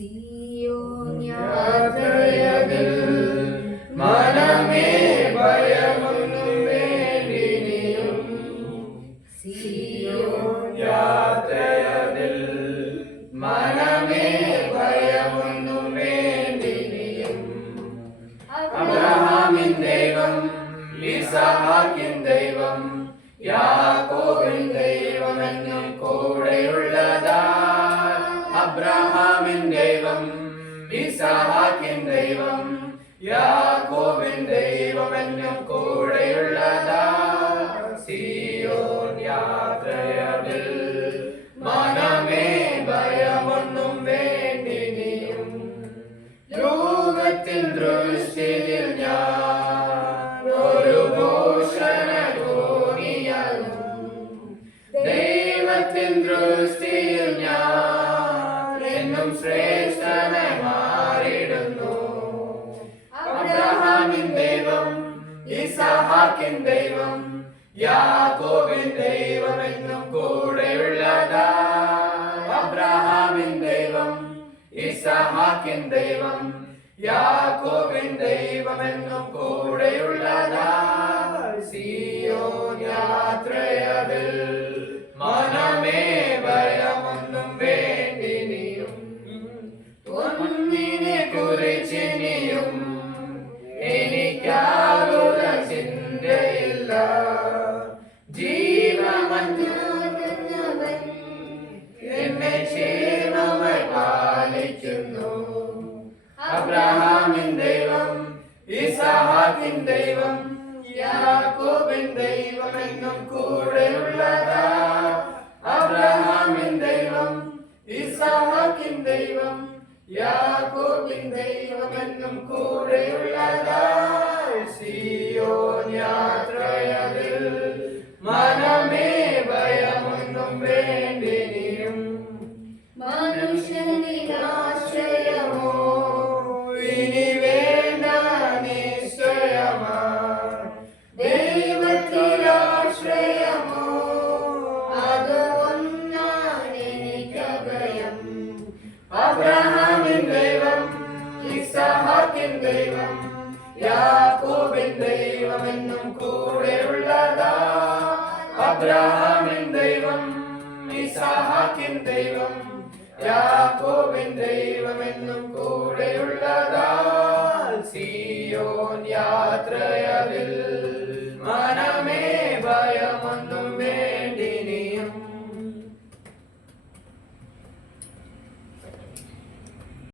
സിയോൻ യാത്രയതിൽ മനമേ ഭയമൊന്നും വേണ്ടിനിയും. സിയോൻ യാത്രയതിൽ മനമേ ഭയമൊന്നും വേണ്ടിനിയും. അബ്രഹാമിൻ ദൈവം, ഇസഹാക്കിൻ ദൈവം, യാക്കോബിൻ ദൈവം എന്നും കൂടെയുള്ളതാ. അബ്രഹാമിൻ ദൈവം, ഇസഹാക്കിൻ ദൈവം, യാക്കോബിൻ ദൈവം എന്നും കൂടെയുള്ളതാ. സിയോൻ യാത്രയതിൽ മനമേ ഭയമൊന്നും വേണ്ടിനിയും. ലോകത്തിൻ ദൃഷ്ടിയിൽ ഞാൻ ഒരു ഭൂഷണഭൂമിയാകും. ദൈവത്തിൻ ദൃഷ്ടിയിൽ ഞാൻ എന്നും ശ്രേഷ്ഠനായി മാറിയിടുന്നു. അബ്രഹാമിൻ ദൈവം, ഇസഹാക്കിൻ ദൈവം, യാക്കോബിൻ ദൈവം എന്നും കൂടെയുള്ളതാ. അബ്രഹാമിൻ ദൈവം, ഇസഹാക്കിൻ ദൈവം, യാക്കോബിൻ ദൈവം എന്നും കൂടെയുള്ളതാ. സിയോൻ യാത്രയതിൽ മനമേ ഭയമൊന്നും വേണ്ടിനിയും. ഒന്നിനെ കുറിച്ചിനിയും എനിക്കാകുല ചിന്തയില്ല. ജീവമഞ്ഞവൻ എന്നെ ക്ഷേമമായി പാലിക്കുന്നു. അബ്രഹാമിൻ ദൈവം, ഇസഹാക്കിൻ ദൈവം, യാക്കോബിൻ ദൈവം എന്നും കൂടെയുള്ളതാ. അബ്രഹാമിൻ ദൈവം, ഇസഹാക്കിൻ ദൈവം, യാക്കോബിൻ ദൈവം എന്നും കൂടെയുള്ളതാ. സിയോൻ യാത്രയതിൽ മനമേ ഭയമൊന്നും വേണ്ടിനിയും. മനുഷ്യനിലാശ്രയമോ ഇനി വേണ്ട നിശ്ചയമാ. ദൈവത്തിലാശ്രയമോ അത് ഒന്നാണ് എനിക്കഭയം. അബ്രഹാമിൻ ദൈവം, ഇസഹാക്കിൻ ദൈവം, യാക്കോബിൻ ദൈവം എന്നും കൂടെയുള്ളതാ. അബ്രഹാമിൻ ദൈവം, ഇസഹാക്കിൻ ദൈവം, യാക്കോബിൻ ദൈവം എന്നും കൂടെയുള്ളതാ. സിയോൻ യാത്രയതിൽ മനമേ